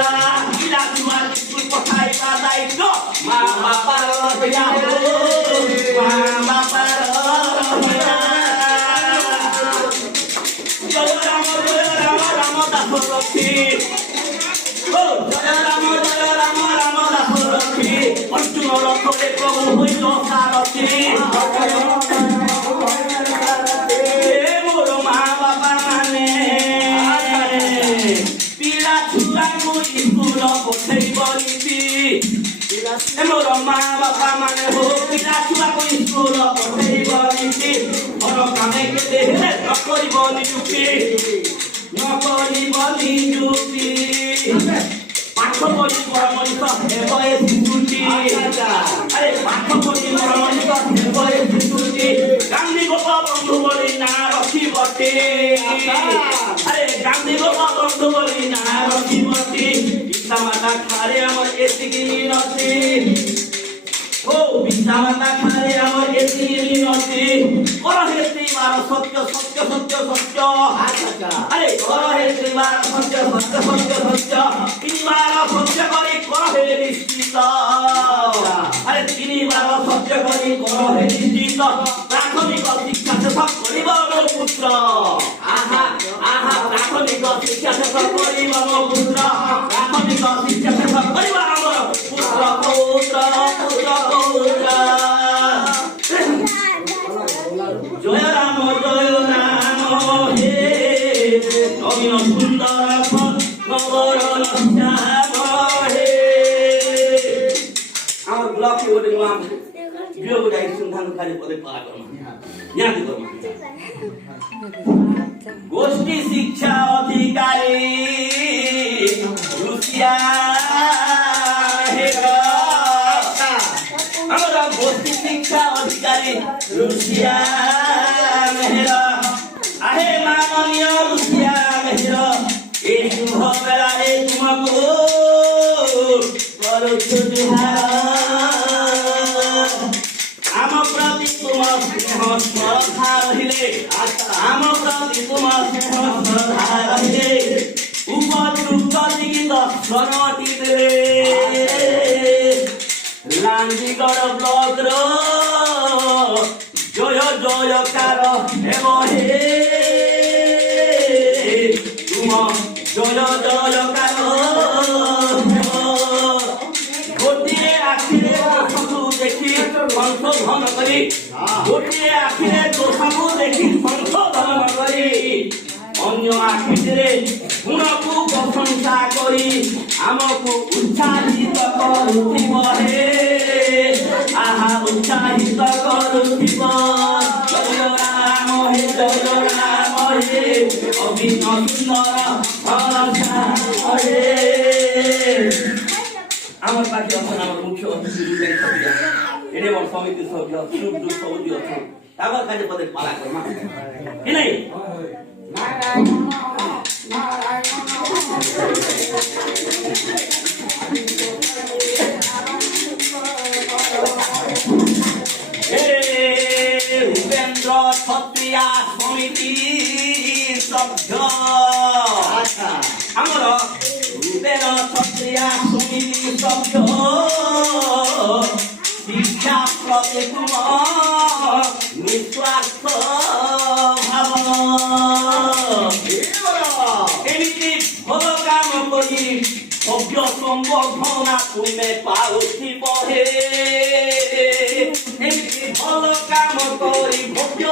কলা ইলা তোমার স্কুল কোথায় বাজাই গো মা বাবার রহিয়া মা বাবার রহিয়া জয় রাম রাম দাস রক্ষী ও জয় রাম দাস রক্ষী অর্জুন রক্ষে প্রভু হইল সারথী মোর মা বাবা মানে পিলা ছুয়াଙ୍କୁ স্কুল পঠেইব নীতি মোর মা বাবা মানে হো পিলা ছুଆଙ୍କୁ স্কুল পঠেইব নীতি ঘর কামে কেতে হেলে নকরিব নিযুক্তি পাঠ পড়ি বড় মଣିষ ହେବ ଏ ଶିଶୁଟି ଆରେ ପାଠ ପଢି ବଡ ମଣିଷ ହେବ ଏ ଶିଶୁଟି ଗାନ୍ଧୀ ଗୋପ ବନ୍ଧୁ ବୋଲି ନାଁ ରଖିବଟି ଆରେ ଗାନ୍ଧୀ ଗୋପ ବନ୍ଧୁ ବୋଲି ନାଁ ରଖିବଟି ପିତା ମାତା ଠାରେ ଆମର ଏତିକି ମିନତି ଓ ପିତା ମାତା ଠାରେ ଆମର ଏତିକି ମିନତି କର ହେତି ବାର ସତ୍ୟ ସତ୍ୟ ସତ୍ୟ ସତ୍ୟ আরে কর হে শ্রীবার সত্য সত্য সত্য সত্য তিনিবার সত্য করে কর হে নিশ্চিত আরে তিনিবার সত্য করে কর হে নিশ্চিত প্রাথমিক শিক্ষা শেষ করিব মোর পুত্র আহা আহা প্রাথমিক শিক্ষা শেষ করিব মোর পুত্র প্রাথমিক শিক্ষা শেষ করিব মোর পুত্র পুত্র পুত্র পুত্র জয় রাম হে নবীন সুন্দর খবর হে আমার ব্লক বলে বিয়োগ যাই সন্ধান খালি পদে পাওয়া করো ইয়াদি করো গোষ্ঠী শিক্ষা অধিকারী রুচিয়া হে আমরা গোষ্ঠী শিক্ষা অধিকারী রুচিয়া মেহরা আহে মাননীয় রুচিয়া মেহরা এই শুভ বেলায় তোমাকে করুଛୁ জুহার আম প্রতি তোমার স্নেহ শ্রদ্ধা রহিলে আম প্রতি তোমার স্নেহ শ্রদ্ধা রহিলে উপযুক্ত লিখিত স্মরণটি দেলে লাঞ্জিগড় ব্লকর জয় জয়কার হেব হে তুম জয় জয়কার গোটিয়ে আখিরে দোষକୁ দেখি সংশোধন କରି গোটিয়ে আখিরে দোষକୁ দেখি সংশোধন କରି ଅନ୍ୟ ଆଖିରେ ଗୁଣକୁ ପ୍ରଶଂସା କରି ଆମକୁ ଉତ୍ସାହିତ କରୁଥିବ ହେ ଆହା ଉତ୍ସାହିତ କରୁଥିବ ଜୟ ରାମ হে অভিন্ন সুন্দর হে আমার পাখি অছেন আমার মুখ্য অতিথি এনে বড় সমিতি সভ্য সুখ দুঃখ সৌদি অছ তারপর কাজে পদে পালা করমা কি নাই উপেন্দ্র ছত্রিয়া সমিতি সভ্য আমার উপেন্দ্র ছত্রিয়া সমিতি সভ্য শিক্ষা প্রতি নিঃস্বার্থ ভাব এমনি ভাল কাম করি সভ্য সম্বর্ধনা তুমি পাউথিব হে এমনি ভাল কাম করি ভব্য